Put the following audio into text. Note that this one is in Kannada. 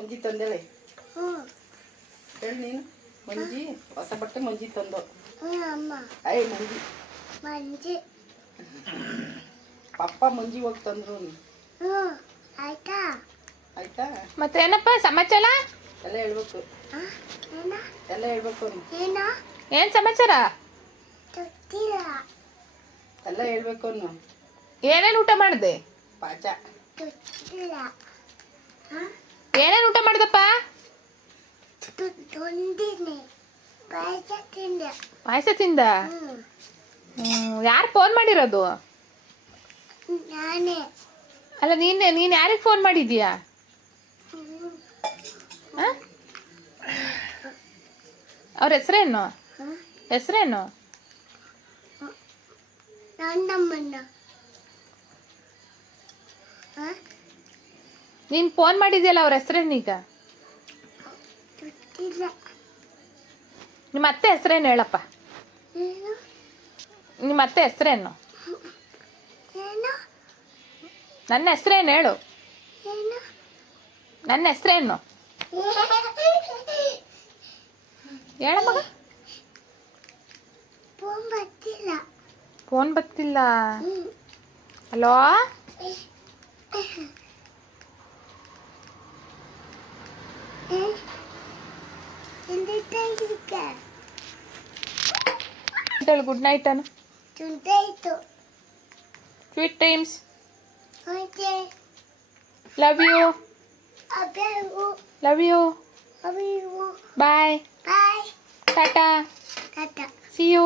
ಮಂಜಿ ತಂದೇಳೆ ಹ್ಞೂ ಹೇಳಿ ನೀನು. ಮಂಜಿ ಹೊಸ ಬಟ್ಟೆ ಮಂಜಿ ತಂದು. ಹ್ಞೂ ಅಮ್ಮ. ಐ ಮಂಜಿ ಮಂಜಿ ಪಪ್ಪ ಮಂಜಿ ಹೋಗಿ ತಂದ್ರು. ಹ್ಞೂ ಆಯ್ತಾ. ಆಯ್ತಾ. ಮತ್ತೇನಪ್ಪ ಸಮಾಚಾರ? ಎಲ್ಲ ಹೇಳ್ಬೇಕು. ಏನ ಎಲ್ಲ ಹೇಳ್ಬೇಕು. ಏನ ಏನು ಸಮಾಚಾರ? ಗೊತ್ತಿಲ್ಲ. ಎಲ್ಲ ಹೇಳ್ಬೇಕು ಅನ್ನು. ಏನೇನು ಊಟ ಮಾಡಿದೆ? ಪಾಚ. ಗೊತ್ತಿಲ್ಲ. ಏನೇನು ಊಟ ಮಾಡಿದಪ್ಪ? ತೊಂದಿನಿ ಪಾಯಸ ತಿಂದೆ. ಪಾಯಸ ತಿಂದ? ಹ್ಞೂ ಯಾರು ಫೋನ್ ಮಾಡಿರೋದು? ನಾನೇ. ಅಲ್ಲ ನೀನು ಯಾರಿಗೆ ಫೋನ್ ಮಾಡಿದ್ಯಾ? ಅವ್ರ ಹೆಸರೇನು? ಹೆಸರೇನು? ನನ್ನಮ್ಮನ. ನೀನು ಫೋನ್ ಮಾಡಿದ್ಯಲ್ಲ ಅವ್ರ ಹೆಸರೇನು ಈಗ? ಗೊತ್ತಿಲ್ಲ. ನಿಮ್ಮ ಅತ್ತೆ ಹೆಸರೇನು ಹೇಳಪ್ಪ? ಏನು ನಿಮ್ಮ ಅತ್ತೆ ಹೆಸರೇನು? ಏನು ನನ್ನ ಹೆಸರೇನು ಹೇಳು? ಏನು ನನ್ನ ಹೆಸರೇನು ಹೇಳ ಮಗ? ಫೋನ್ ಬರ್ತಿಲ್ಲ. ಫೋನ್ ಬರ್ತಿಲ್ಲ. ಹಲೋ ಹೇಳು ಗುಡ್ ನೈಟ್ ಅನು. ತುಂಟಾಯ್ತು. Sweet dreams. Okay. Love you. ಅಬ್ಯಾವು. Love you. ಅವಿವು. Bye. Bye. Tata. Tata. See you.